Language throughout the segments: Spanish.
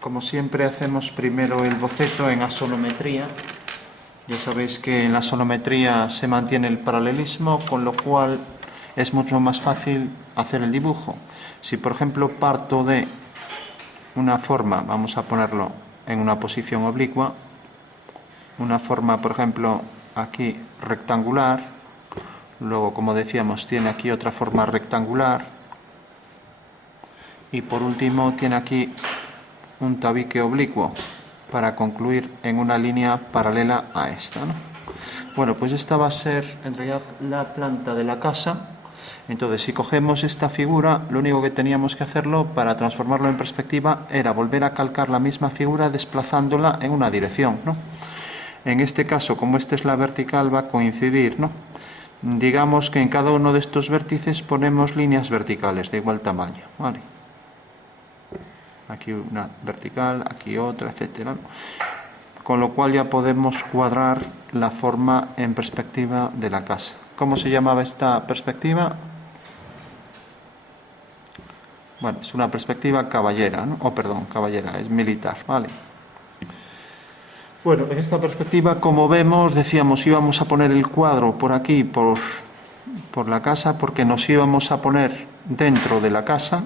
Como siempre hacemos primero el boceto en asonometría. Ya sabéis que en la asonometría se mantiene el paralelismo, con lo cual es mucho más fácil hacer el dibujo. Si por ejemplo parto de una forma, vamos a ponerlo en una posición oblicua, una forma por ejemplo aquí rectangular, luego como decíamos tiene aquí otra forma rectangular y por último tiene aquí un tabique oblicuo para concluir en una línea paralela a esta, ¿no? Bueno, pues esta va a ser en realidad la planta de la casa. Entonces, si cogemos esta figura, lo único que teníamos que hacerlo para transformarlo en perspectiva era volver a calcar la misma figura desplazándola en una dirección, ¿no? En este caso, como esta es la vertical, va a coincidir, ¿no? Digamos que en cada uno de estos vértices ponemos líneas verticales de igual tamaño, ¿vale? Aquí una vertical, aquí otra, etcétera, ¿no? Con lo cual ya podemos cuadrar la forma en perspectiva de la casa. ¿Cómo se llamaba esta perspectiva? Bueno, es una perspectiva caballera, ¿no? Caballera, es militar, ¿vale? Bueno, en esta perspectiva, como vemos, decíamos, íbamos a poner el cuadro por aquí, por la casa, porque nos íbamos a poner dentro de la casa.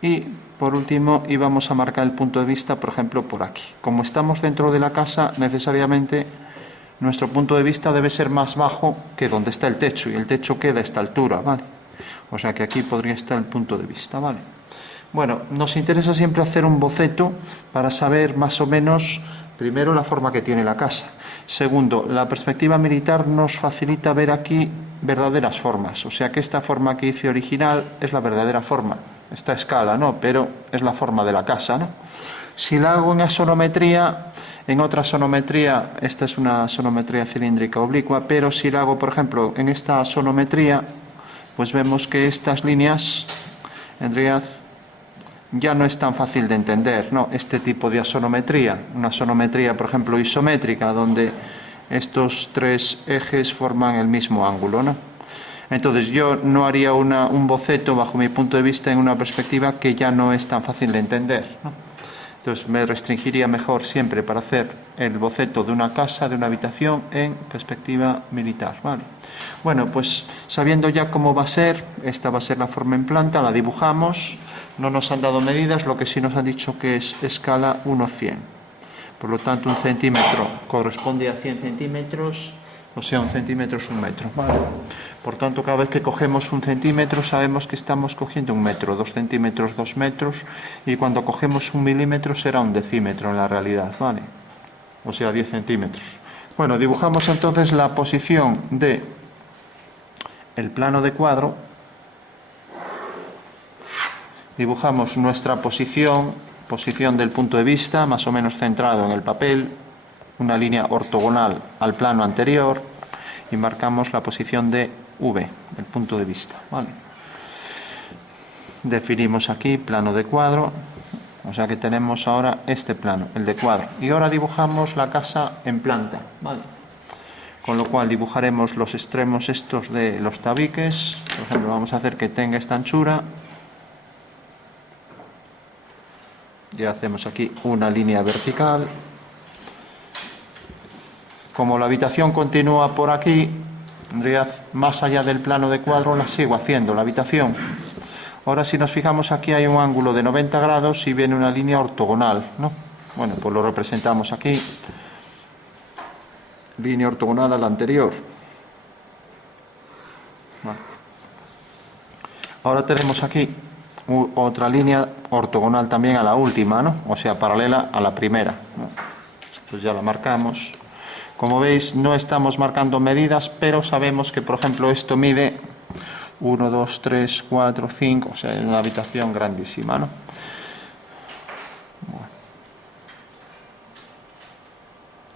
Y, por último, íbamos a marcar el punto de vista, por ejemplo, por aquí. Como estamos dentro de la casa, necesariamente nuestro punto de vista debe ser más bajo que donde está el techo, y el techo queda a esta altura, ¿vale? O sea que aquí podría estar el punto de vista, ¿vale? Bueno, nos interesa siempre hacer un boceto para saber más o menos, primero, la forma que tiene la casa. Segundo, la perspectiva militar nos facilita ver aquí verdaderas formas. O sea que esta forma que hice original es la verdadera forma. Esta escala, ¿no? Pero es la forma de la casa, ¿no? Si la hago en asonometría, en otra asonometría, esta es una asonometría cilíndrica oblicua, pero si la hago, por ejemplo, en esta asonometría, pues vemos que estas líneas, en realidad, ya no es tan fácil de entender, ¿no? Este tipo de asonometría, una asonometría, por ejemplo, isométrica, donde estos tres ejes forman el mismo ángulo, ¿no? Entonces yo no haría un boceto, bajo mi punto de vista, en una perspectiva que ya no es tan fácil de entender, ¿no? Entonces me restringiría mejor siempre para hacer el boceto de una casa, de una habitación, en perspectiva militar, ¿vale? Bueno, pues sabiendo ya cómo va a ser, esta va a ser la forma en planta, la dibujamos, no nos han dado medidas, lo que sí nos han dicho que es escala 1:100. Por lo tanto, 1 centímetro corresponde a 100 centímetros, o sea, 1 centímetro es 1 metro, ¿vale? Por tanto, cada vez que cogemos 1 centímetro sabemos que estamos cogiendo 1 metro, 2 centímetros, 2 metros, y cuando cogemos 1 milímetro será 1 decímetro en la realidad, ¿vale? O sea, 10 centímetros. Bueno, dibujamos entonces la posición de el plano de cuadro. Dibujamos nuestra posición del punto de vista, más o menos centrado en el papel, una línea ortogonal al plano anterior, y marcamos la posición de V, el punto de vista, ¿vale? Definimos aquí plano de cuadro, o sea que tenemos ahora este plano, el de cuadro. Y ahora dibujamos la casa en planta, ¿vale? Con lo cual dibujaremos los extremos estos de los tabiques. Por ejemplo, vamos a hacer que tenga esta anchura. Y hacemos aquí una línea vertical. Como la habitación continúa por aquí, en realidad más allá del plano de cuadro la sigo haciendo, la habitación. Ahora si nos fijamos aquí hay un ángulo de 90 grados y viene una línea ortogonal, ¿no? Bueno, pues lo representamos aquí. Línea ortogonal a la anterior. Bueno. Ahora tenemos aquí otra línea ortogonal también a la última, ¿no? O sea, paralela a la primera, ¿no? Pues ya la marcamos. Como veis, no estamos marcando medidas, pero sabemos que, por ejemplo, esto mide 1, 2, 3, 4, 5, o sea, es una habitación grandísima, ¿no? Bueno.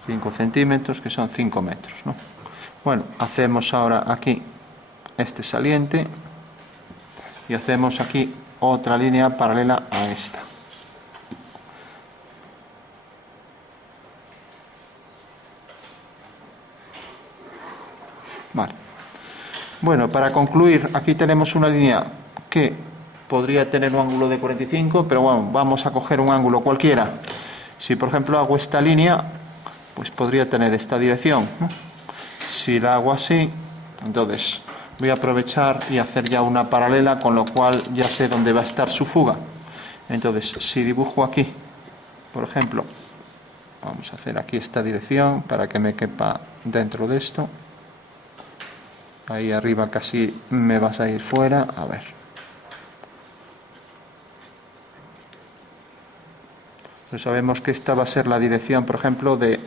5 centímetros, que son 5 metros, ¿no? Bueno, hacemos ahora aquí este saliente y hacemos aquí otra línea paralela a esta. Vale. Bueno, para concluir, aquí tenemos una línea que podría tener un ángulo de 45, pero bueno, vamos a coger un ángulo cualquiera. Si por ejemplo hago esta línea, pues podría tener esta dirección, ¿no? Si la hago así, entonces voy a aprovechar y hacer ya una paralela, con lo cual ya sé dónde va a estar su fuga. Entonces, si dibujo aquí, por ejemplo, vamos a hacer aquí esta dirección para que me quepa dentro de esto. Ahí arriba casi me vas a ir fuera, a ver. Pues sabemos que esta va a ser la dirección, por ejemplo, de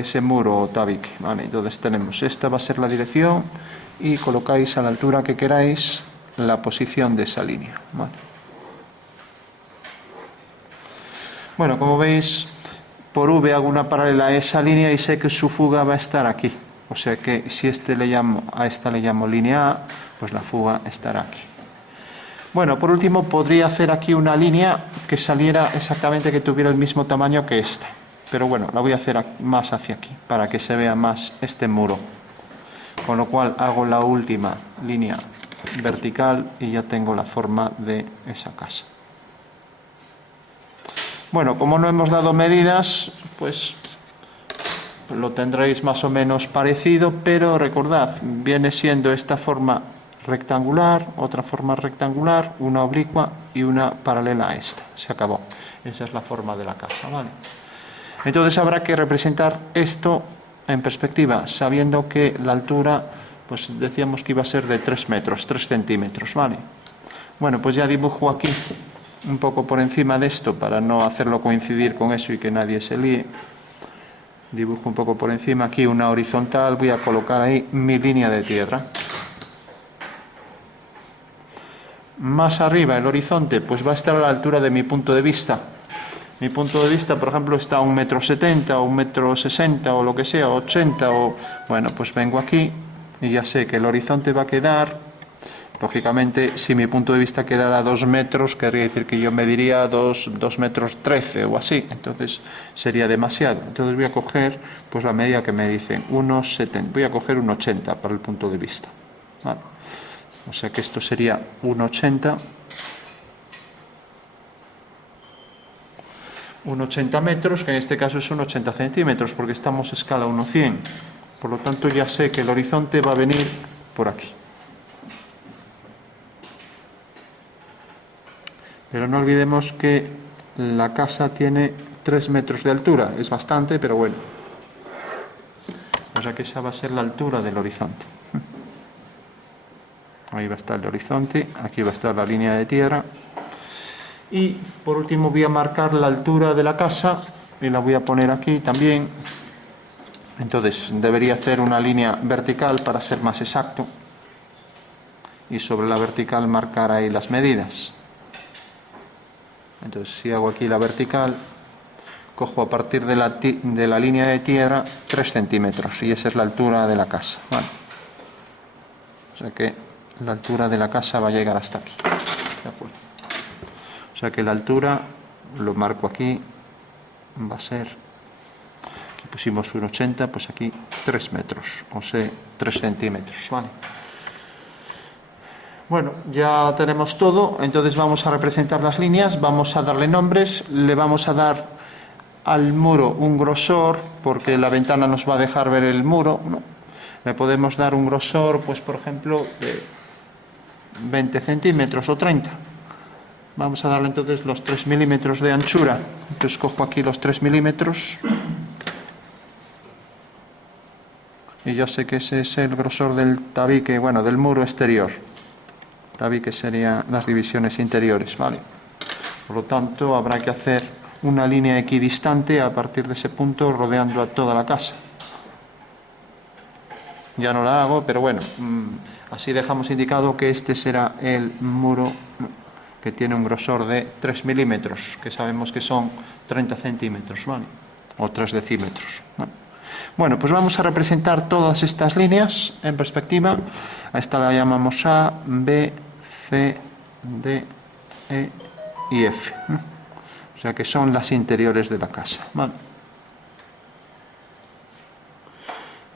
ese muro o tabique, ¿vale? Entonces tenemos, esta va a ser la dirección y colocáis a la altura que queráis la posición de esa línea, ¿vale? Bueno, como veis, por V hago una paralela a esa línea y sé que su fuga va a estar aquí. O sea que si a esta le llamo línea A, pues la fuga estará aquí. Bueno, por último, podría hacer aquí una línea que saliera exactamente, que tuviera el mismo tamaño que esta. Pero bueno, la voy a hacer más hacia aquí, para que se vea más este muro. Con lo cual hago la última línea vertical y ya tengo la forma de esa casa. Bueno, como no hemos dado medidas, pues lo tendréis más o menos parecido, pero recordad, viene siendo esta forma rectangular, otra forma rectangular, una oblicua y una paralela a esta. Se acabó. Esa es la forma de la casa, ¿vale? Entonces habrá que representar esto en perspectiva, sabiendo que la altura, pues decíamos que iba a ser de 3 metros, 3 centímetros, ¿vale? Bueno, pues ya dibujo aquí un poco por encima de esto para no hacerlo coincidir con eso y que nadie se líe. Dibujo un poco por encima aquí una horizontal, voy a colocar ahí mi línea de tierra. Más arriba el horizonte pues va a estar a la altura de mi punto de vista. Mi punto de vista, por ejemplo, está a 1,70 m o 1,60 m o lo que sea, 80 o... Bueno, pues vengo aquí y ya sé que el horizonte va a quedar... Lógicamente, si mi punto de vista quedara a 2 metros, querría decir que yo mediría 2 metros 13 o así, entonces sería demasiado. Entonces voy a coger pues la medida que me dicen, 1,70, voy a coger 1,80 para el punto de vista, ¿vale? O sea que esto sería 1,80, 1,80 metros, que en este caso es 1,80 centímetros, porque estamos a escala 1,100. Por lo tanto, ya sé que el horizonte va a venir por aquí. Pero no olvidemos que la casa tiene 3 metros de altura. Es bastante, pero bueno. O sea que esa va a ser la altura del horizonte. Ahí va a estar el horizonte, aquí va a estar la línea de tierra. Y por último voy a marcar la altura de la casa y la voy a poner aquí también. Entonces debería hacer una línea vertical para ser más exacto. Y sobre la vertical marcar ahí las medidas. Entonces, si hago aquí la vertical, cojo a partir de la línea de tierra 3 centímetros y esa es la altura de la casa, ¿vale? O sea que la altura de la casa va a llegar hasta aquí. ¿De acuerdo? O sea que la altura, lo marco aquí, va a ser, aquí pusimos 1,80, pues aquí 3 metros, o sea, 3 centímetros, ¿vale? Bueno, ya tenemos todo, entonces vamos a representar las líneas, vamos a darle nombres, le vamos a dar al muro un grosor, porque la ventana nos va a dejar ver el muro, ¿no? Le podemos dar un grosor, pues por ejemplo, de 20 centímetros o 30. Vamos a darle entonces los 3 milímetros de anchura. Entonces cojo aquí los 3 milímetros. Y ya sé que ese es el grosor del tabique, bueno, del muro exterior. Tabique serían las divisiones interiores, ¿vale? Por lo tanto, habrá que hacer una línea equidistante a partir de ese punto, rodeando a toda la casa. Ya no la hago, pero bueno, así dejamos indicado que este será el muro que tiene un grosor de 3 milímetros, que sabemos que son 30 centímetros, ¿vale? O 3 decímetros, ¿vale? Bueno, pues vamos a representar todas estas líneas en perspectiva. A esta la llamamos A, B, C, D, E y F. O sea que son las interiores de la casa, ¿vale?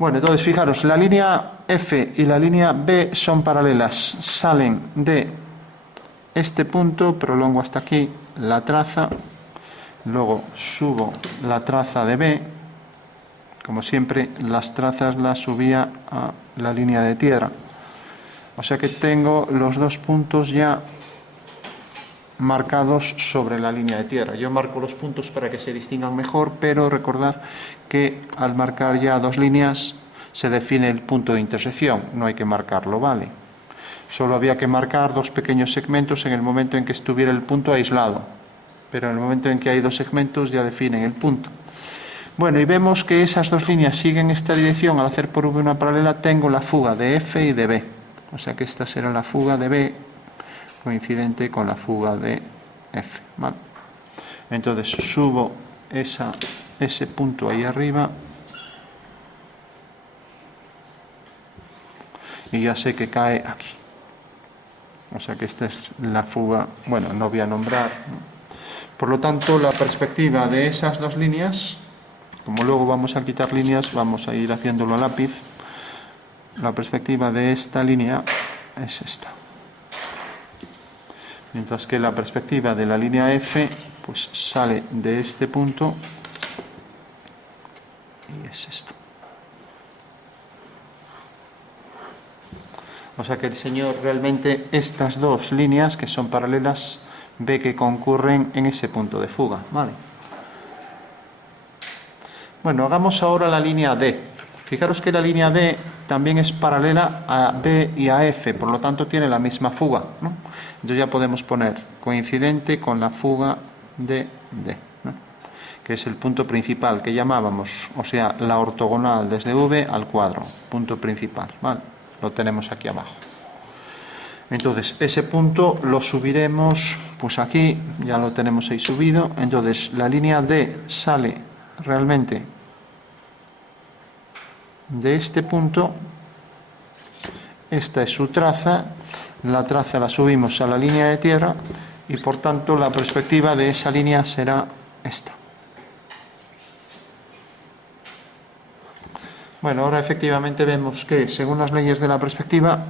Bueno, entonces fijaros, la línea F y la línea B son paralelas, salen de este punto, prolongo hasta aquí la traza, luego subo la traza de B, como siempre las trazas las subía a la línea de tierra, o sea que tengo los dos puntos ya marcados sobre la línea de tierra. Yo marco los puntos para que se distingan mejor, pero recordad que al marcar ya dos líneas se define el punto de intersección, no hay que marcarlo, ¿vale? Solo había que marcar dos pequeños segmentos en el momento en que estuviera el punto aislado, pero en el momento en que hay dos segmentos ya definen el punto. Bueno, y vemos que esas dos líneas siguen esta dirección. Al hacer por V una paralela tengo la fuga de F y de B, o sea que esta será la fuga de B coincidente con la fuga de F, ¿vale? Entonces subo ese punto ahí arriba y ya sé que cae aquí, o sea que esta es la fuga, bueno, no voy a nombrar, ¿no? Por lo tanto, la perspectiva de esas dos líneas, como luego vamos a quitar líneas, vamos a ir haciéndolo a lápiz, la perspectiva de esta línea es esta. Mientras que la perspectiva de la línea F pues sale de este punto y es esto. O sea que el señor realmente estas dos líneas que son paralelas ve que concurren en ese punto de fuga, ¿vale? Bueno, hagamos ahora la línea D. Fijaros que la línea D también es paralela a B y a F, por lo tanto tiene la misma fuga, ¿no? Entonces ya podemos poner coincidente con la fuga de D, ¿no? Que es el punto principal que llamábamos, o sea, la ortogonal desde V al cuadro, punto principal, ¿vale? Lo tenemos aquí abajo. Entonces ese punto lo subiremos, pues aquí ya lo tenemos ahí subido. Entonces la línea D sale realmente de este punto, esta es su traza, la traza la subimos a la línea de tierra y por tanto la perspectiva de esa línea será esta. Bueno, ahora efectivamente vemos que según las leyes de la perspectiva,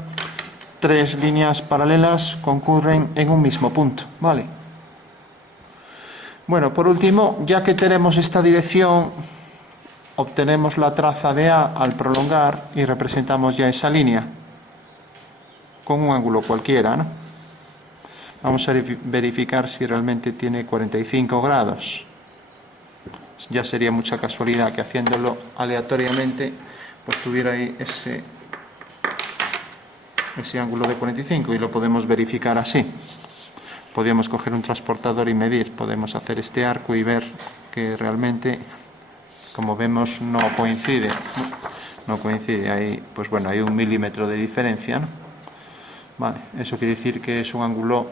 tres líneas paralelas concurren en un mismo punto, ¿vale? Bueno, por último, ya que tenemos esta dirección, obtenemos la traza de A al prolongar y representamos ya esa línea con un ángulo cualquiera, ¿no? Vamos a verificar si realmente tiene 45 grados. Ya sería mucha casualidad que haciéndolo aleatoriamente pues tuviera ahí ese ángulo de 45 y lo podemos verificar así. Podríamos coger un transportador y medir, podemos hacer este arco y ver que realmente, como vemos, no coincide, hay, pues bueno, hay 1 milímetro de diferencia, ¿no? Vale, eso quiere decir que es un ángulo,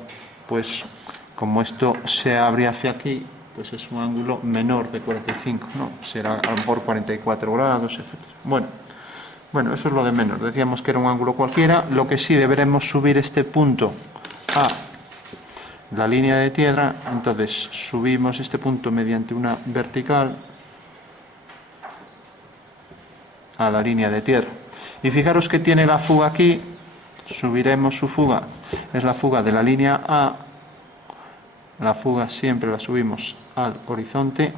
pues como esto se abre hacia aquí, pues es un ángulo menor de 45, ¿no? Será a lo mejor 44 grados, etc. Bueno, eso es lo de menos. Decíamos que era un ángulo cualquiera. Lo que sí, deberemos subir este punto a la línea de tierra. Entonces subimos este punto mediante una vertical a la línea de tierra. Y fijaros que tiene la fuga aquí. Subiremos su fuga. Es la fuga de la línea A. La fuga siempre la subimos al horizonte.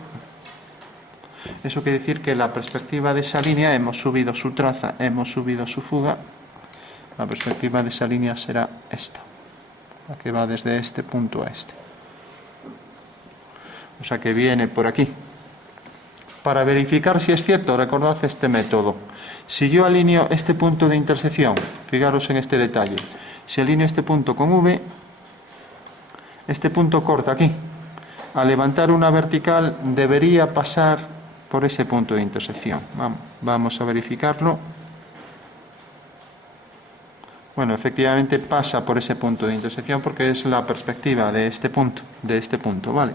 Eso quiere decir que la perspectiva de esa línea, hemos subido su traza, hemos subido su fuga, la perspectiva de esa línea será esta, la que va desde este punto a este. O sea que viene por aquí. Para verificar si es cierto, recordad este método. Si yo alineo este punto de intersección, fijaros en este detalle, si alineo este punto con V, este punto corta aquí. Al levantar una vertical debería pasar por ese punto de intersección. Vamos a verificarlo. Bueno, efectivamente pasa por ese punto de intersección porque es la perspectiva de este punto, ¿vale?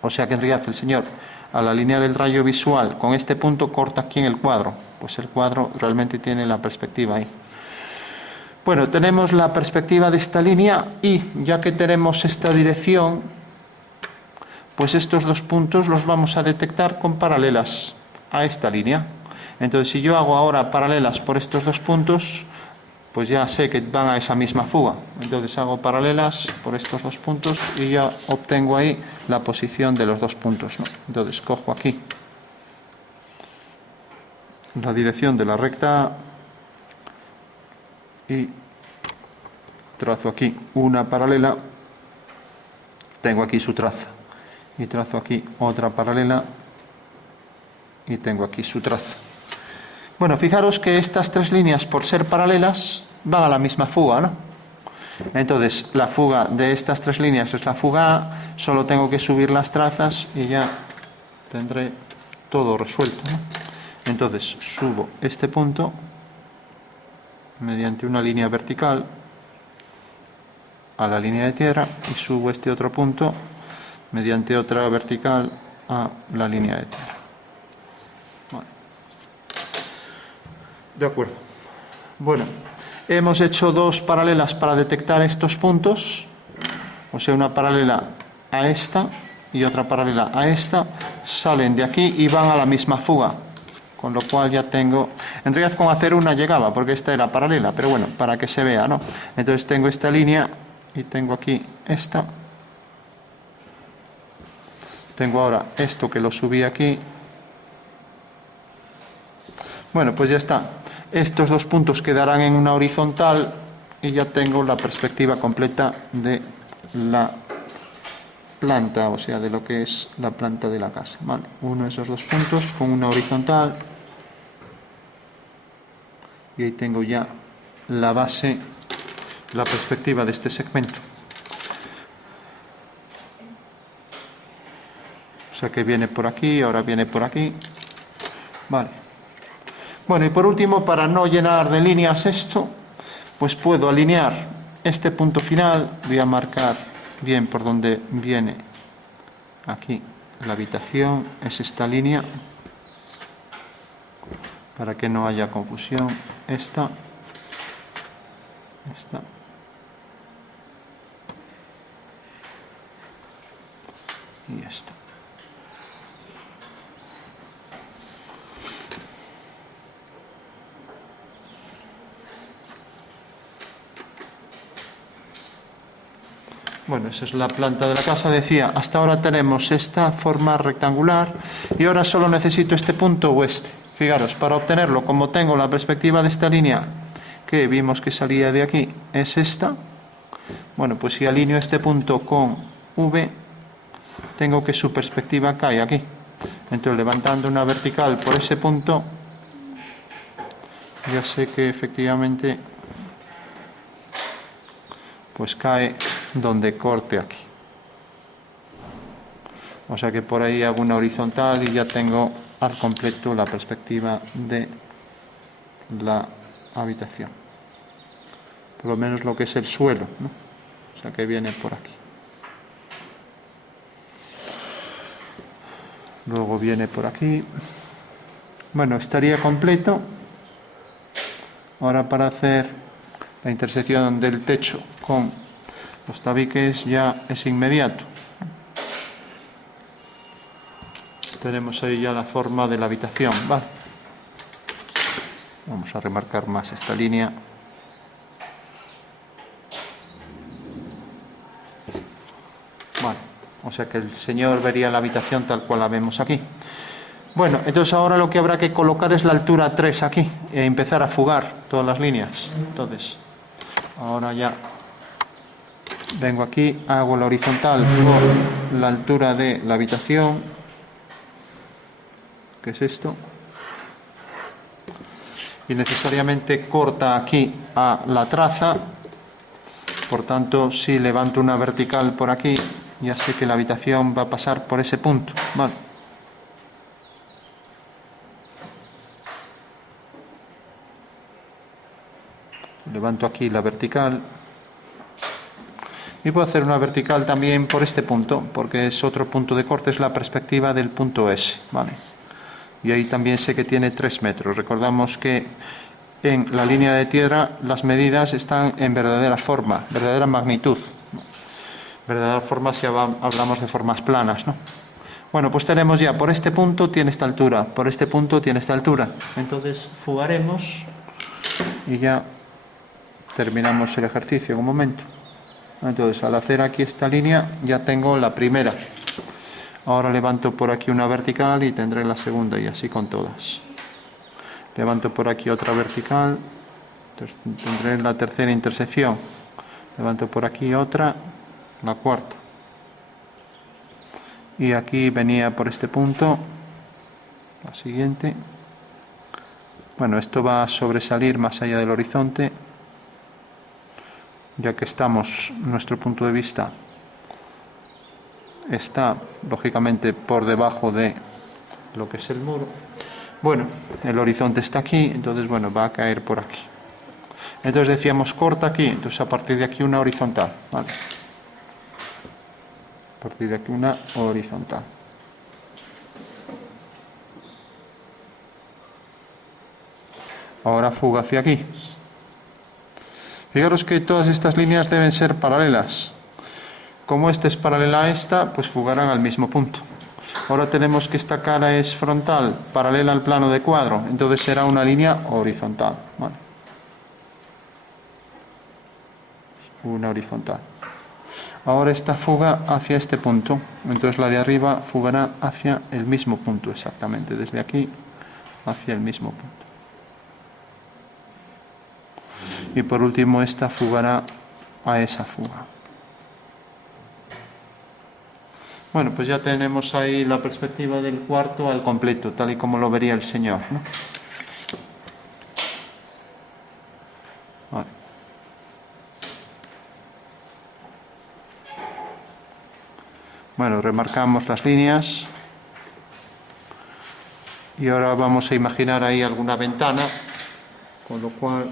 O sea que en realidad el señor, al alinear el rayo visual con este punto, corta aquí en el cuadro. Pues el cuadro realmente tiene la perspectiva ahí. Bueno, tenemos la perspectiva de esta línea y ya que tenemos esta dirección, pues estos dos puntos los vamos a detectar con paralelas a esta línea. Entonces, si yo hago ahora paralelas por estos dos puntos, pues ya sé que van a esa misma fuga. Entonces hago paralelas por estos dos puntos y ya obtengo ahí la posición de los dos puntos, ¿no? Entonces cojo aquí la dirección de la recta A y trazo aquí una paralela, tengo aquí su traza, y trazo aquí otra paralela y tengo aquí su traza. Bueno, fijaros que estas tres líneas, por ser paralelas, van a la misma fuga, ¿no? Entonces, la fuga de estas tres líneas es la fuga A, solo tengo que subir las trazas y ya tendré todo resuelto, ¿no? Entonces, subo este punto mediante una línea vertical a la línea de tierra y subo este otro punto mediante otra vertical a la línea de tierra. Vale. De acuerdo. Bueno, hemos hecho dos paralelas para detectar estos puntos, o sea, una paralela a esta y otra paralela a esta, salen de aquí y van a la misma fuga, con lo cual ya tengo, en realidad con hacer una llegaba, porque esta era paralela, pero bueno, para que se vea, ¿no? Entonces tengo esta línea y tengo aquí esta, tengo ahora esto que lo subí aquí. Bueno, pues ya está. Estos dos puntos quedarán en una horizontal y ya tengo la perspectiva completa de la planta, o sea, de lo que es la planta de la casa. Vale, uno de esos dos puntos con una horizontal y ahí tengo ya la base, la perspectiva de este segmento. O sea que viene por aquí, ahora viene por aquí. Vale. Bueno, y por último, para no llenar de líneas esto, pues puedo alinear este punto final, voy a marcar bien por donde viene aquí la habitación, es esta línea, para que no haya confusión, esta y esta. Bueno, esa es la planta de la casa. Decía, hasta ahora tenemos esta forma rectangular y ahora solo necesito este punto o este. Fijaros, para obtenerlo, como tengo la perspectiva de esta línea que vimos que salía de aquí, es esta. Bueno, pues si alineo este punto con V, tengo que su perspectiva cae aquí. Entonces, levantando una vertical por ese punto, ya sé que efectivamente pues cae donde corte aquí. O sea que por ahí hago una horizontal y ya tengo al completo la perspectiva de la habitación. Por lo menos lo que es el suelo, ¿no? O sea que viene por aquí. Luego viene por aquí. Bueno, estaría completo. Ahora para hacer la intersección del techo con los tabiques ya es inmediato. Tenemos ahí ya la forma de la habitación, ¿vale? Vamos a remarcar más esta línea. Vale, o sea que el señor vería la habitación tal cual la vemos aquí. Bueno, entonces ahora lo que habrá que colocar es la altura 3 aquí e empezar a fugar todas las líneas. Entonces, ahora ya vengo aquí, hago la horizontal por la altura de la habitación, que es esto, y necesariamente corta aquí a la traza. Por tanto, si levanto una vertical por aquí, ya sé que la habitación va a pasar por ese punto, ¿vale? Levanto aquí la vertical y puedo hacer una vertical también por este punto, porque es otro punto de corte, es la perspectiva del punto S, ¿vale? Y ahí también sé que tiene 3 metros. Recordamos que en la línea de tierra las medidas están en verdadera forma, verdadera magnitud. Verdadera forma si hablamos de formas planas, ¿no? Bueno, pues tenemos ya, por este punto tiene esta altura, por este punto tiene esta altura. Entonces fugaremos y ya terminamos el ejercicio en un momento. Entonces, al hacer aquí esta línea, ya tengo la primera. Ahora levanto por aquí una vertical y tendré la segunda, y así con todas. Levanto por aquí otra vertical, tendré la tercera intersección. Levanto por aquí otra, la cuarta. Y aquí venía por este punto, la siguiente. Bueno, esto va a sobresalir más allá del horizonte, ya que estamos, nuestro punto de vista está lógicamente por debajo de lo que es el muro. Bueno, el horizonte está aquí, entonces bueno, va a caer por aquí. Entonces decíamos corta aquí, entonces a partir de aquí una horizontal, ¿vale? A partir de aquí una horizontal. Ahora fuga hacia aquí. Fijaros que todas estas líneas deben ser paralelas. Como esta es paralela a esta, pues fugarán al mismo punto. Ahora tenemos que esta cara es frontal, paralela al plano de cuadro, entonces será una línea horizontal, ¿vale? Una horizontal. Ahora esta fuga hacia este punto, entonces la de arriba fugará hacia el mismo punto exactamente, desde aquí hacia el mismo punto. Y por último esta fugará a esa fuga. Bueno, pues ya tenemos ahí la perspectiva del cuarto al completo, tal y como lo vería el Señor, ¿no? Vale. Bueno, remarcamos las líneas. Y ahora vamos a imaginar ahí alguna ventana, con lo cual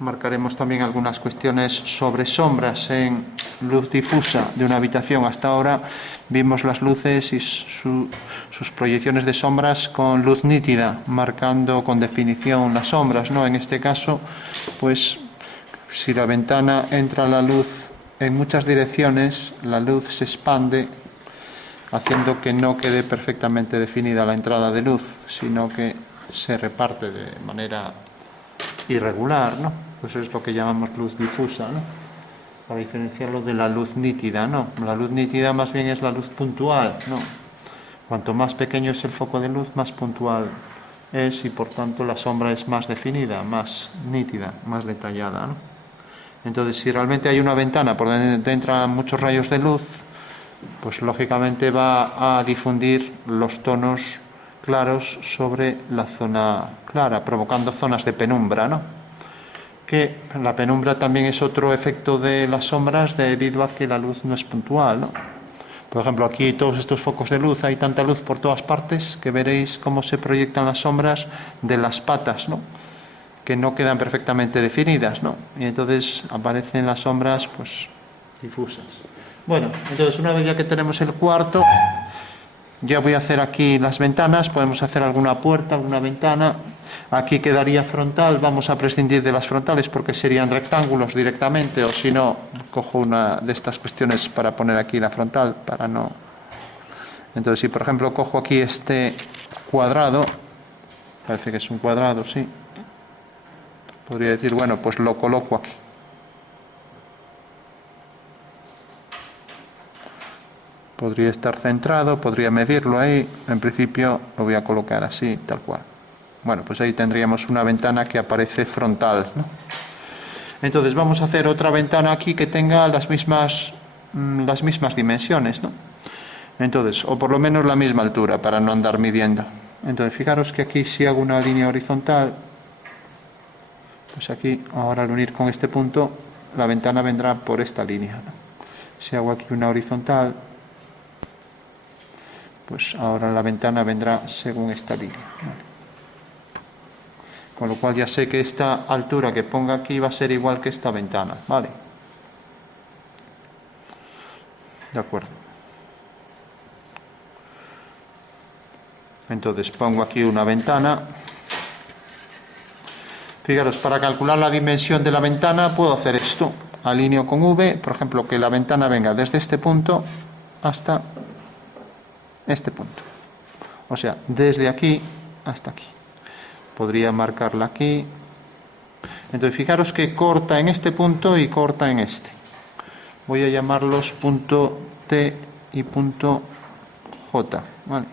marcaremos también algunas cuestiones sobre sombras en luz difusa de una habitación. Hasta ahora vimos las luces y sus proyecciones de sombras con luz nítida, marcando con definición las sombras, ¿no? En este caso, pues si la ventana entra la luz en muchas direcciones, la luz se expande, haciendo que no quede perfectamente definida la entrada de luz, sino que se reparte de manera irregular, ¿no? Pues es lo que llamamos luz difusa, ¿no? Para diferenciarlo de la luz nítida, ¿no? La luz nítida más bien es la luz puntual, ¿no? Cuanto más pequeño es el foco de luz, más puntual es y por tanto la sombra es más definida, más nítida, más detallada, ¿no? Entonces, si realmente hay una ventana por donde entran muchos rayos de luz, pues lógicamente va a difundir los tonos claros sobre la zona clara, provocando zonas de penumbra, ¿no? Que la penumbra también es otro efecto de las sombras debido a que la luz no es puntual, ¿no? Por ejemplo, aquí todos estos focos de luz, hay tanta luz por todas partes que veréis cómo se proyectan las sombras de las patas, ¿no? Que no quedan perfectamente definidas, ¿no? Y entonces aparecen las sombras, pues, difusas. Bueno, entonces una vez ya que tenemos el cuarto, ya voy a hacer aquí las ventanas, podemos hacer alguna puerta, alguna ventana. Aquí quedaría frontal, vamos a prescindir de las frontales porque serían rectángulos directamente, o si no, cojo una de estas cuestiones para poner aquí la frontal, para no... Entonces, si por ejemplo cojo aquí este cuadrado, parece que es un cuadrado, sí, podría decir, bueno, pues lo coloco aquí. Podría estar centrado, podría medirlo ahí, en principio lo voy a colocar así, tal cual. Bueno, pues ahí tendríamos una ventana que aparece frontal, ¿no? Entonces vamos a hacer otra ventana aquí que tenga las mismas dimensiones, ¿no? Entonces, o por lo menos la misma altura, para no andar midiendo. Entonces, fijaros que aquí si hago una línea horizontal, pues aquí, ahora al unir con este punto, la ventana vendrá por esta línea, ¿no? Si hago aquí una horizontal, pues ahora la ventana vendrá según esta línea, ¿vale? Con lo cual ya sé que esta altura que ponga aquí va a ser igual que esta ventana, ¿vale? De acuerdo. Entonces pongo aquí una ventana. Fijaros, para calcular la dimensión de la ventana puedo hacer esto. Alineo con V, por ejemplo, que la ventana venga desde este punto hasta este punto. O sea, desde aquí hasta aquí. Podría marcarla aquí. Entonces, fijaros que corta en este punto y corta en este. Voy a llamarlos punto T y punto J. ¿Vale?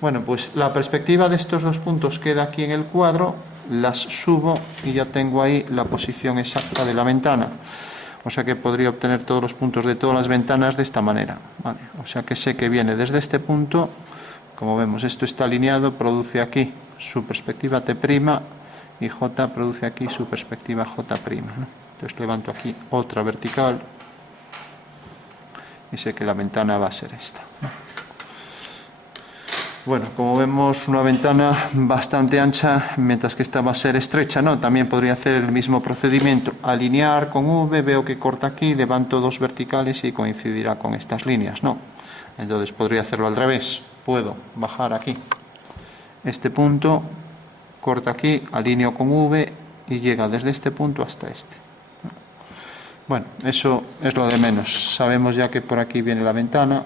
Bueno, pues la perspectiva de estos dos puntos queda aquí en el cuadro, las subo y ya tengo ahí la posición exacta de la ventana. O sea que podría obtener todos los puntos de todas las ventanas de esta manera. ¿Vale? O sea que sé que viene desde este punto, como vemos, esto está alineado, produce aquí su perspectiva T' y J produce aquí su perspectiva J', ¿no? Entonces levanto aquí otra vertical y sé que la ventana va a ser esta, ¿no? Bueno, como vemos, una ventana bastante ancha, mientras que esta va a ser estrecha, ¿no? También podría hacer el mismo procedimiento, alinear con V, veo que corta aquí, levanto dos verticales y coincidirá con estas líneas, ¿no? Entonces podría hacerlo al revés, puedo bajar aquí este punto, corta aquí, alineo con V y llega desde este punto hasta este. Bueno, eso es lo de menos. Sabemos ya que por aquí viene la ventana.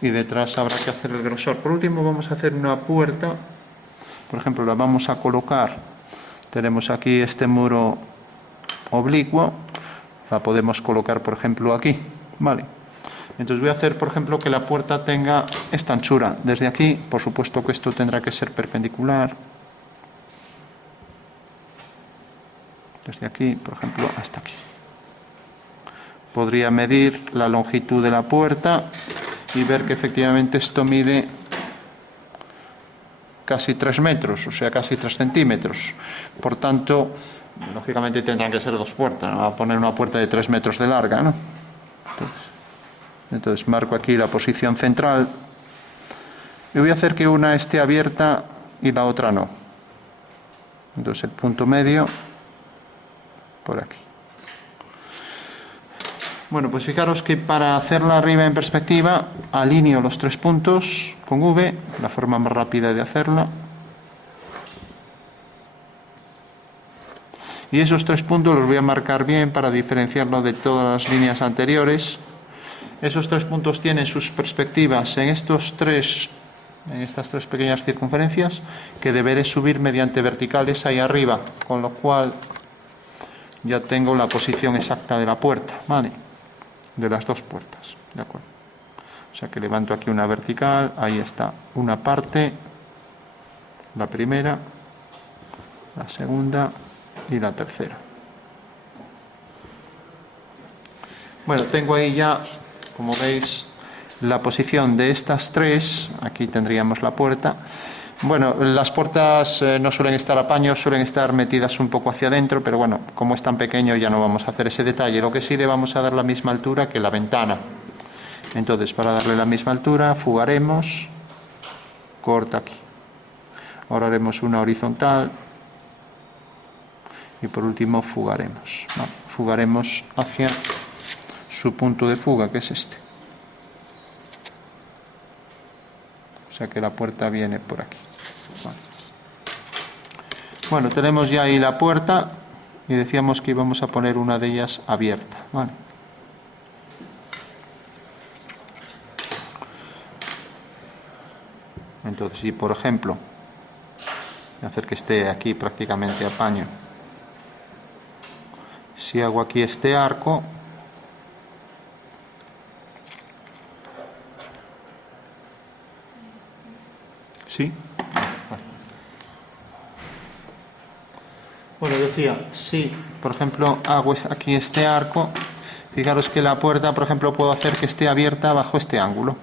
Y detrás habrá que hacer el grosor. Por último vamos a hacer una puerta. Por ejemplo, la vamos a colocar. Tenemos aquí este muro oblicuo. La podemos colocar, por ejemplo, aquí. Vale. Entonces voy a hacer, por ejemplo, que la puerta tenga esta anchura. Desde aquí, por supuesto que esto tendrá que ser perpendicular. Desde aquí, por ejemplo, hasta aquí. Podría medir la longitud de la puerta y ver que efectivamente esto mide casi 3 metros, o sea, casi 3 centímetros. Por tanto, lógicamente tendrán que ser dos puertas, ¿no? Va a poner una puerta de 3 metros de larga, ¿no? Entonces marco aquí la posición central y voy a hacer que una esté abierta y la otra no. Entonces el punto medio por aquí. Bueno, pues fijaros que para hacerla arriba en perspectiva alineo los 3 puntos con V, la forma más rápida de hacerla. Y esos 3 puntos los voy a marcar bien para diferenciarlo de todas las líneas anteriores. Esos 3 puntos tienen sus perspectivas en estas 3 pequeñas circunferencias que deberé subir mediante verticales ahí arriba, con lo cual ya tengo la posición exacta de la puerta, ¿vale? De las dos puertas, ¿de acuerdo? O sea que levanto aquí una vertical, ahí está una parte, la primera, la segunda y la tercera. Bueno, tengo ahí ya, como veis, la posición de estas 3, aquí tendríamos la puerta. Bueno, las puertas no suelen estar a paño, suelen estar metidas un poco hacia adentro, pero bueno, como es tan pequeño ya no vamos a hacer ese detalle. Lo que sí le vamos a dar la misma altura que la ventana. Entonces, para darle la misma altura, fugaremos, corta aquí. Ahora haremos una horizontal y por último fugaremos. Vale, fugaremos hacia su punto de fuga, que es este. O sea que la puerta viene por aquí. Vale. Bueno, tenemos ya ahí la puerta y decíamos que íbamos a poner una de ellas abierta. Vale. Entonces, si por ejemplo, voy a hacer que esté aquí prácticamente a paño, si hago aquí este arco, ¿sí? Bueno, decía, si por ejemplo hago aquí este arco, fijaros que la puerta, por ejemplo, puedo hacer que esté abierta bajo este ángulo.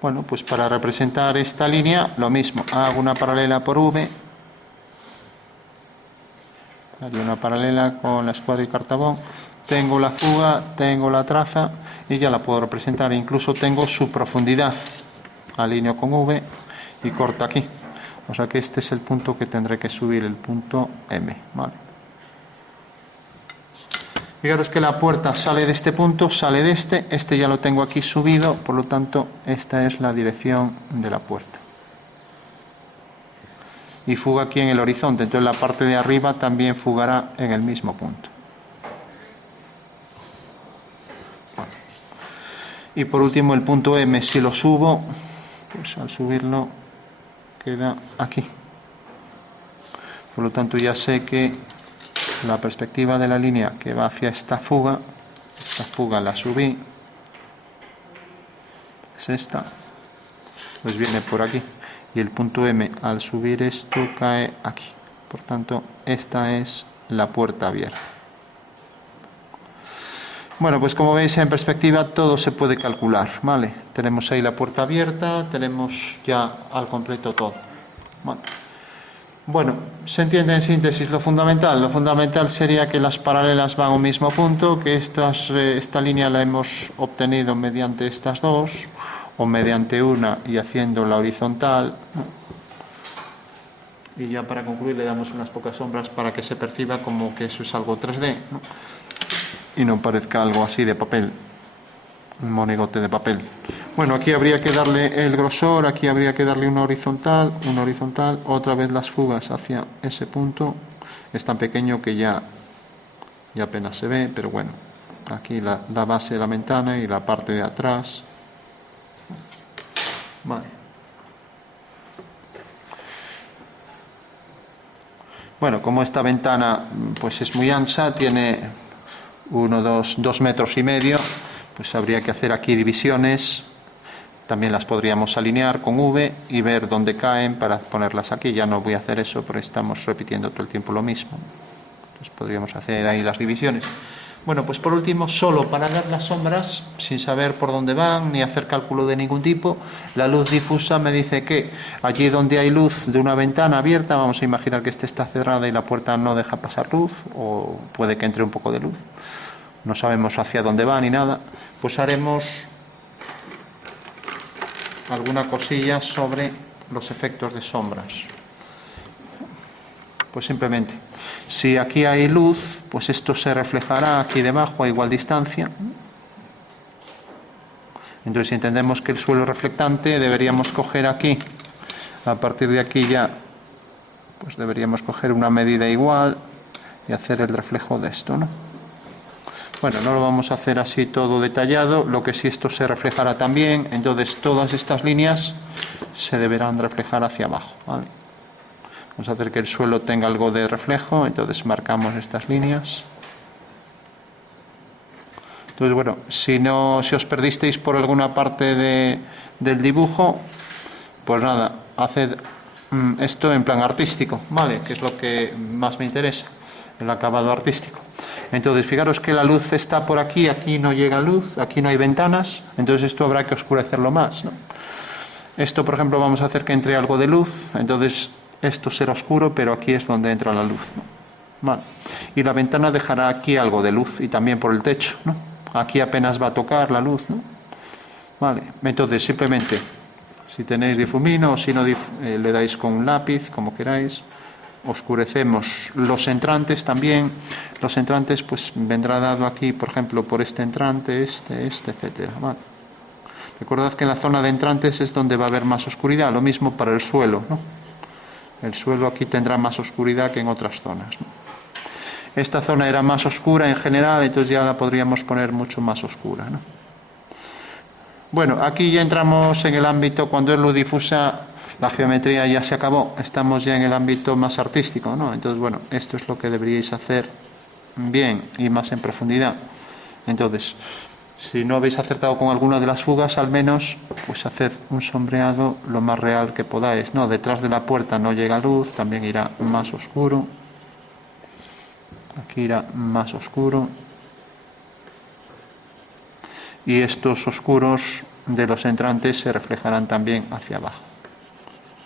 Bueno, pues para representar esta línea, lo mismo, hago una paralela por V, hago una paralela con la escuadra y cartabón, tengo la fuga, tengo la traza y ya la puedo representar, incluso tengo su profundidad, alineo con V y corto aquí, o sea que este es el punto que tendré que subir, el punto M, ¿vale? Fijaros que la puerta sale de este punto, sale de este ya lo tengo aquí subido, por lo tanto esta es la dirección de la puerta. y fuga aquí en el horizonte, entonces la parte de arriba también fugará en el mismo punto. Y por último el punto M, si lo subo, pues al subirlo queda aquí. Por lo tanto ya sé que la perspectiva de la línea que va hacia esta fuga la subí, es esta, pues viene por aquí. Y el punto M al subir esto cae aquí. Por tanto, esta es la puerta abierta. Bueno, pues como veis en perspectiva todo se puede calcular, ¿vale? Tenemos ahí la puerta abierta, tenemos ya al completo todo. Vale. Bueno, se entiende en síntesis lo fundamental. Lo fundamental sería que las paralelas van a un mismo punto, que esta línea la hemos obtenido mediante estas dos, o mediante una y haciendo la horizontal. Y ya para concluir le damos unas pocas sombras para que se perciba como que eso es algo 3D, ¿no? Y no parezca algo así de papel, un monigote de papel. Bueno, aquí habría que darle el grosor, aquí habría que darle una horizontal, otra vez las fugas hacia ese punto. Es tan pequeño que ya apenas se ve, pero bueno, aquí la base de la ventana y la parte de atrás. Vale. Bueno, como esta ventana pues es muy ancha, tiene 2 metros y medio, pues habría que hacer aquí divisiones. También las podríamos alinear con V y ver dónde caen para ponerlas aquí. Ya no voy a hacer eso porque estamos repitiendo todo el tiempo lo mismo. Entonces podríamos hacer ahí las divisiones. Bueno, pues por último, solo para ver las sombras, sin saber por dónde van, ni hacer cálculo de ningún tipo, la luz difusa me dice que allí donde hay luz de una ventana abierta, vamos a imaginar que esta está cerrada y la puerta no deja pasar luz, o puede que entre un poco de luz, no sabemos hacia dónde va ni nada, pues haremos alguna cosilla sobre los efectos de sombras. Pues simplemente, si aquí hay luz, pues esto se reflejará aquí debajo a igual distancia. Entonces, si entendemos que el suelo es reflectante, deberíamos coger aquí, a partir de aquí ya, pues deberíamos coger una medida igual y hacer el reflejo de esto, ¿no? Bueno, no lo vamos a hacer así todo detallado, lo que sí esto se reflejará también, entonces todas estas líneas se deberán reflejar hacia abajo, ¿vale? Vamos a hacer que el suelo tenga algo de reflejo, entonces marcamos estas líneas. Entonces, bueno, si os perdisteis por alguna parte del dibujo, pues nada, haced esto en plan artístico, ¿vale? Que es lo que más me interesa, el acabado artístico. Entonces, fijaros que la luz está por aquí, aquí no llega luz, aquí no hay ventanas, entonces esto habrá que oscurecerlo más, ¿no? Esto, por ejemplo, vamos a hacer que entre algo de luz, entonces esto será oscuro, pero aquí es donde entra la luz, ¿no? Vale. Y la ventana dejará aquí algo de luz y también por el techo, ¿no? Aquí apenas va a tocar la luz, ¿no? Vale. Entonces, simplemente, si tenéis difumino o si no, le dais con un lápiz, como queráis. Oscurecemos los entrantes también. Los entrantes, pues vendrá dado aquí, por ejemplo, por este entrante, este, etcétera. Vale. Recordad que en la zona de entrantes es donde va a haber más oscuridad. Lo mismo para el suelo, ¿no? El suelo aquí tendrá más oscuridad que en otras zonas, ¿no? Esta zona era más oscura en general, entonces ya la podríamos poner mucho más oscura, ¿no? Bueno, aquí ya entramos en el ámbito, cuando es luz difusa, la geometría ya se acabó, estamos ya en el ámbito más artístico, ¿no? Entonces, bueno, esto es lo que deberíais hacer bien y más en profundidad. Entonces, si no habéis acertado con alguna de las fugas, al menos, pues haced un sombreado lo más real que podáis, ¿no? Detrás de la puerta no llega luz, también irá más oscuro. Aquí irá más oscuro. Y estos oscuros de los entrantes se reflejarán también hacia abajo.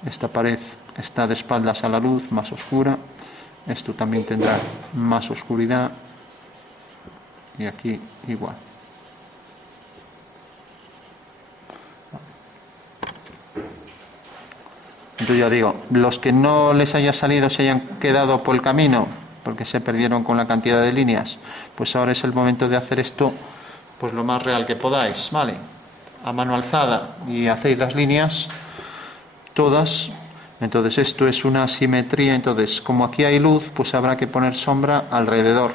Esta pared está de espaldas a la luz, más oscura. Esto también tendrá más oscuridad. Y aquí igual. Entonces ya digo, los que no les haya salido, se hayan quedado por el camino, porque se perdieron con la cantidad de líneas, pues ahora es el momento de hacer esto pues lo más real que podáis, ¿vale? A mano alzada, y hacéis las líneas todas, Entonces esto es una simetría, entonces como aquí hay luz, pues habrá que poner sombra alrededor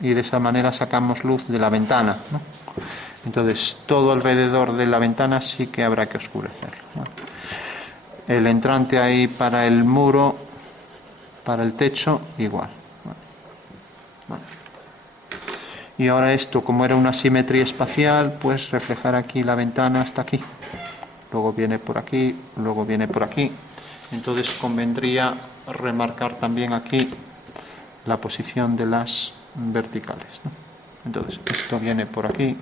y de esa manera sacamos luz de la ventana, ¿no? Entonces todo alrededor de la ventana sí que habrá que oscurecerlo, ¿no? El entrante ahí para el muro, para el techo, igual. Vale. Y ahora esto, como era una simetría espacial, pues reflejar aquí la ventana hasta aquí. Luego viene por aquí, luego viene por aquí. Entonces convendría remarcar también aquí la posición de las verticales, ¿no? Entonces esto viene por aquí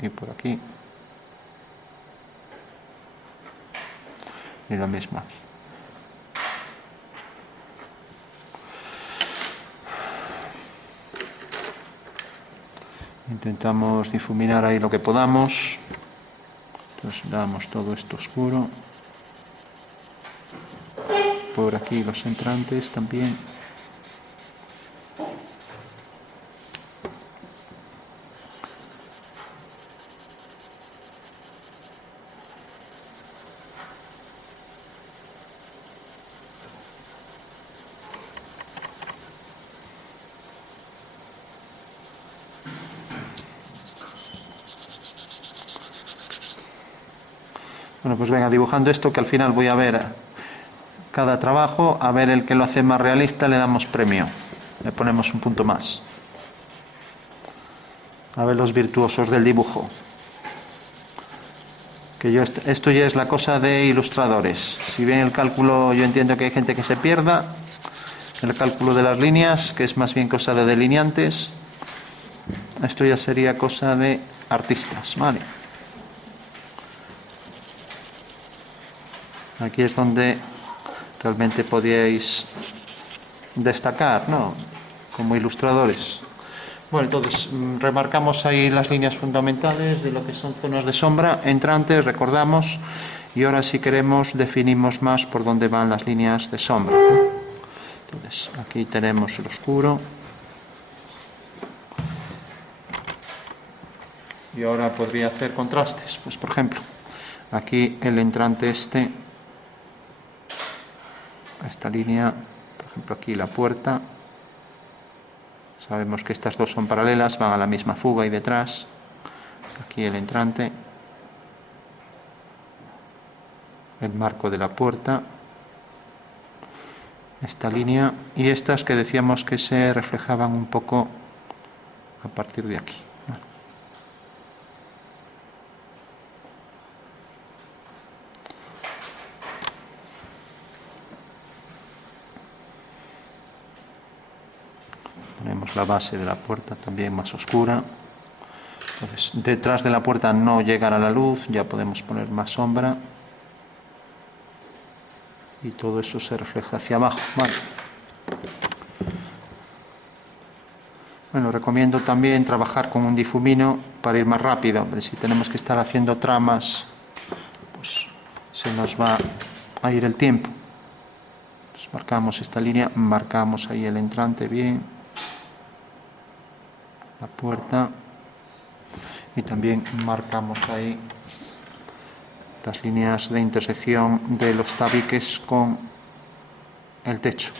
y por aquí. Y lo mismo aquí. Intentamos difuminar ahí lo que podamos. Entonces damos todo esto oscuro. Por aquí los entrantes también. Bueno, pues venga, dibujando esto que al final voy a ver cada trabajo, a ver el que lo hace más realista le damos premio, le ponemos un punto más. A ver los virtuosos del dibujo. Que yo esto ya es la cosa de ilustradores. Si bien el cálculo, yo entiendo que hay gente que se pierda, el cálculo de las líneas, que es más bien cosa de delineantes, esto ya sería cosa de artistas, ¿vale? Aquí es donde realmente podíais destacar, ¿no? Como ilustradores. Bueno, entonces remarcamos ahí las líneas fundamentales de lo que son zonas de sombra, entrantes, recordamos, y ahora si queremos definimos más por dónde van las líneas de sombra, ¿no? Entonces aquí tenemos el oscuro. Y ahora podría hacer contrastes, pues por ejemplo, aquí el entrante esta línea, por ejemplo aquí la puerta, sabemos que estas dos son paralelas, van a la misma fuga y detrás, aquí el entrante, el marco de la puerta, esta línea y estas que decíamos que se reflejaban un poco a partir de aquí. Ponemos la base de la puerta también más oscura. Entonces, detrás de la puerta no llegará la luz, ya podemos poner más sombra. Y todo eso se refleja hacia abajo. Vale. Bueno, recomiendo también trabajar con un difumino para ir más rápido. Si tenemos que estar haciendo tramas, pues se nos va a ir el tiempo. Entonces, marcamos esta línea, marcamos ahí el entrante bien, la puerta, y también marcamos ahí las líneas de intersección de los tabiques con el techo.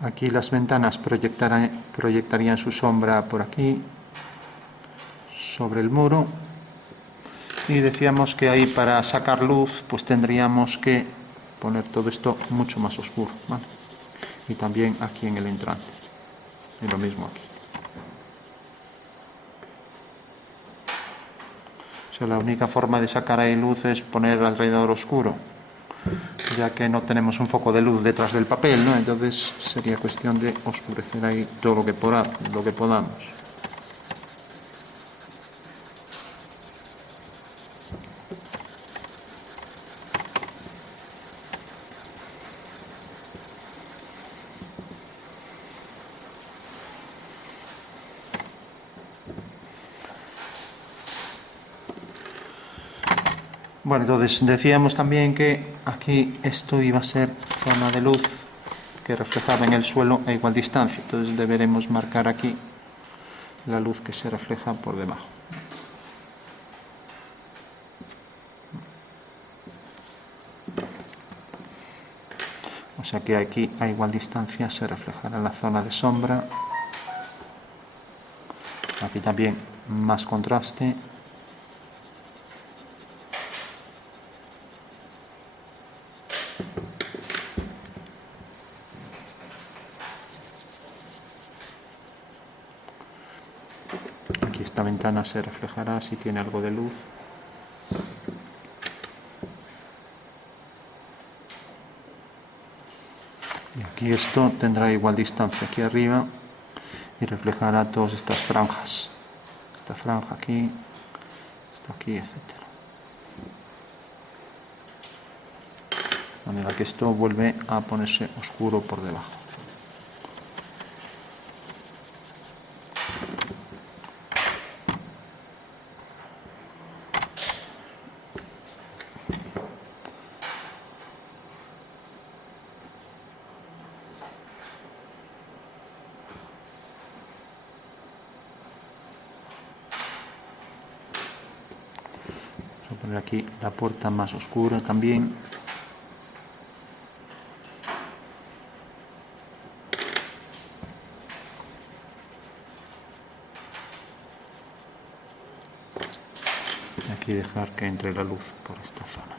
Aquí las ventanas proyectarían su sombra por aquí, sobre el muro. Y decíamos que ahí para sacar luz, pues tendríamos que poner todo esto mucho más oscuro, ¿vale? Y también aquí en el entrante. Y lo mismo aquí. O sea, la única forma de sacar ahí luz es poner alrededor oscuro, ya que no tenemos un foco de luz detrás del papel, ¿no? Entonces sería cuestión de oscurecer ahí todo lo que podamos. Bueno, entonces decíamos también que aquí esto iba a ser zona de luz que reflejaba en el suelo a igual distancia. Entonces deberemos marcar aquí la luz que se refleja por debajo. O sea que aquí a igual distancia se reflejará la zona de sombra. Aquí también más contraste. Aquí esta ventana se reflejará si tiene algo de luz. Y aquí esto tendrá igual distancia aquí arriba y reflejará todas estas franjas. Esta franja aquí, esto aquí, etc. De manera que esto vuelve a ponerse oscuro por debajo. Voy a poner aquí la puerta más oscura también. Y aquí dejar que entre la luz por esta zona.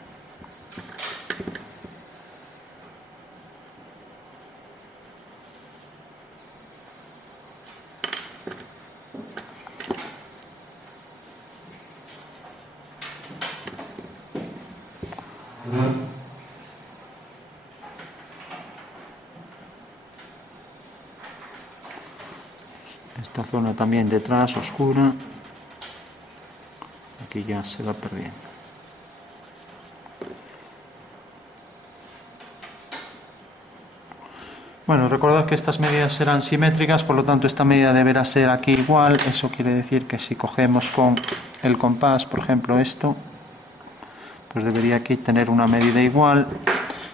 Esta zona también detrás, oscura. Aquí ya se va perdiendo. Bueno, recordad que estas medidas serán simétricas, por lo tanto esta medida deberá ser aquí igual. Eso quiere decir que si cogemos con el compás, por ejemplo esto, pues debería aquí tener una medida igual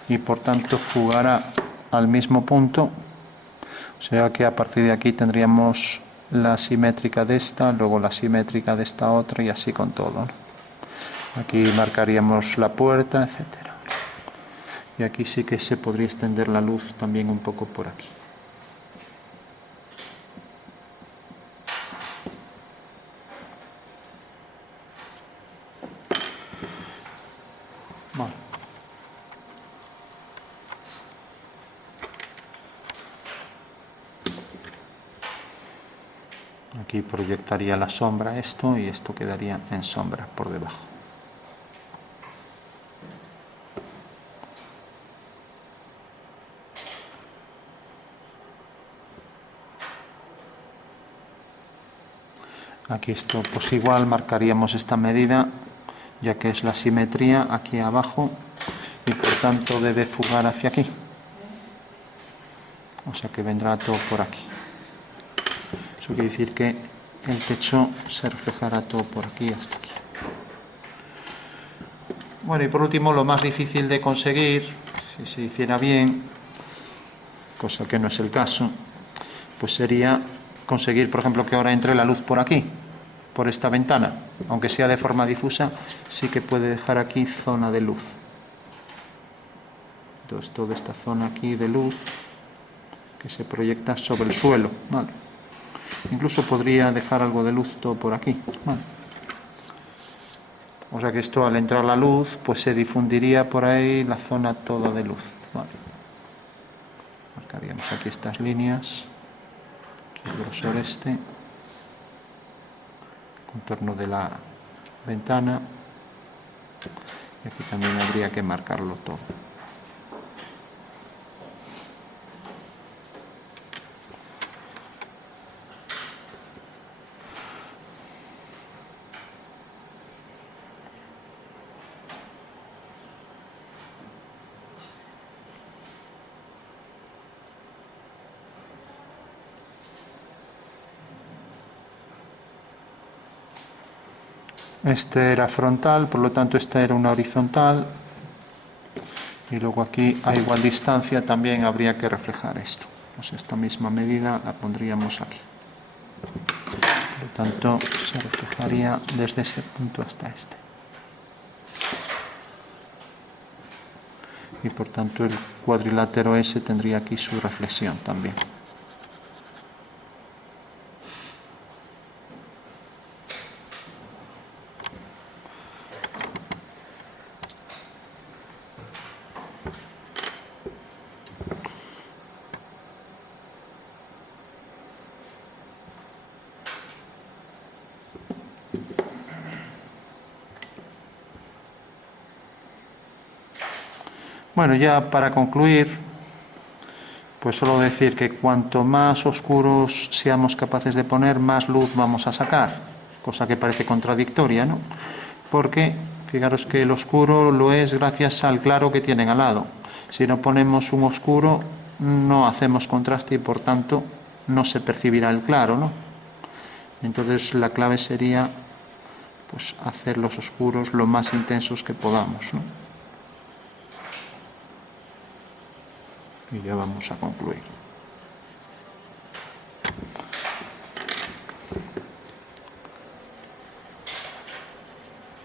y por tanto fugará al mismo punto. O sea que a partir de aquí tendríamos la simétrica de esta, luego la simétrica de esta otra y así con todo, ¿no? Aquí marcaríamos la puerta, etcétera. Y aquí sí que se podría extender la luz también un poco por aquí. Vale. Aquí proyectaría la sombra esto y esto quedaría en sombra por debajo. Aquí esto pues igual marcaríamos esta medida ya que es la simetría aquí abajo y por tanto debe fugar hacia aquí. O sea que vendrá todo por aquí. Eso quiere decir que el techo se reflejará todo por aquí hasta aquí. Bueno, y por último, lo más difícil de conseguir, si se hiciera bien, cosa que no es el caso, pues sería conseguir, por ejemplo, que ahora entre la luz por aquí, por esta ventana. Aunque sea de forma difusa, sí que puede dejar aquí zona de luz. Entonces, toda esta zona aquí de luz que se proyecta sobre el suelo, ¿vale? Incluso podría dejar algo de luz todo por aquí, ¿vale? O sea que esto al entrar la luz pues se difundiría por ahí la zona toda de luz, ¿vale? Marcaríamos aquí estas líneas, aquí el grosor este, contorno de la ventana y aquí también habría que marcarlo todo. Este era frontal, por lo tanto esta era una horizontal. Y luego aquí a igual distancia también habría que reflejar esto. Pues esta misma medida la pondríamos aquí. Por lo tanto se reflejaría desde ese punto hasta este. Y por tanto el cuadrilátero ese tendría aquí su reflexión también. Bueno, ya para concluir, pues solo decir que cuanto más oscuros seamos capaces de poner, más luz vamos a sacar, cosa que parece contradictoria, ¿no? Porque fijaros que el oscuro lo es gracias al claro que tienen al lado. Si no ponemos un oscuro, no hacemos contraste y por tanto no se percibirá el claro, ¿no? Entonces la clave sería pues hacer los oscuros lo más intensos que podamos, ¿no? Y ya vamos a concluir.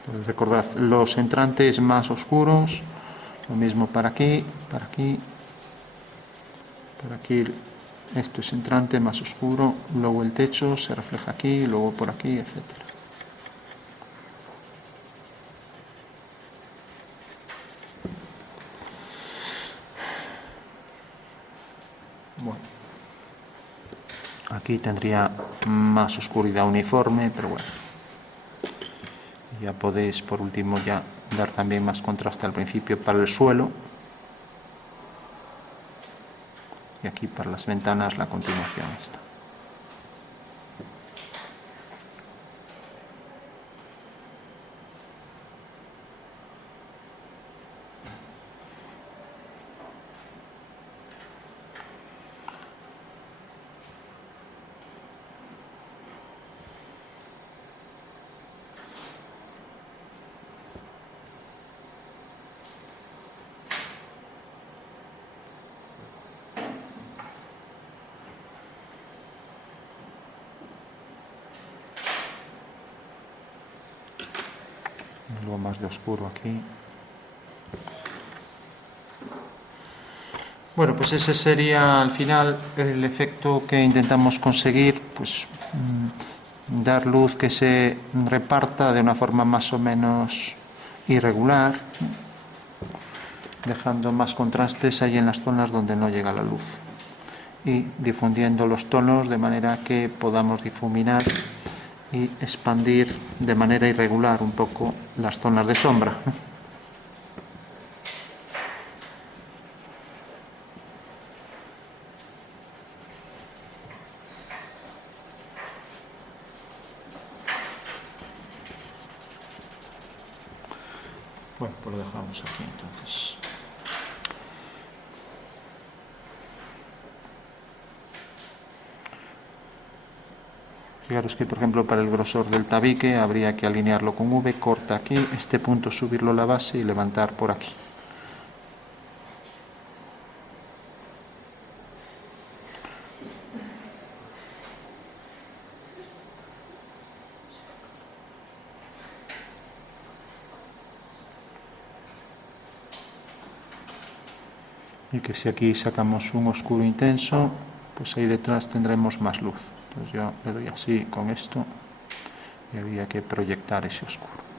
Entonces, recordad, los entrantes más oscuros, lo mismo para aquí, para aquí, por aquí. Esto es entrante más oscuro, luego el techo se refleja aquí, luego por aquí, etcétera. Bueno, aquí tendría más oscuridad uniforme, pero bueno. Ya podéis, por último, ya dar también más contraste al principio para el suelo. Y aquí para las ventanas la continuación está. Algo más de oscuro aquí. Bueno, pues ese sería al final el efecto que intentamos conseguir, pues dar luz que se reparta de una forma más o menos irregular, dejando más contrastes ahí en las zonas donde no llega la luz y difundiendo los tonos de manera que podamos difuminar y expandir de manera irregular un poco las zonas de sombra. Bueno, pues lo dejamos aquí entonces. Fijaros que, por ejemplo, para el grosor del tabique habría que alinearlo con V, corta aquí, este punto subirlo a la base y levantar por aquí. Y que si aquí sacamos un oscuro intenso, pues ahí detrás tendremos más luz. Entonces yo le doy así con esto y habría que proyectar ese oscuro.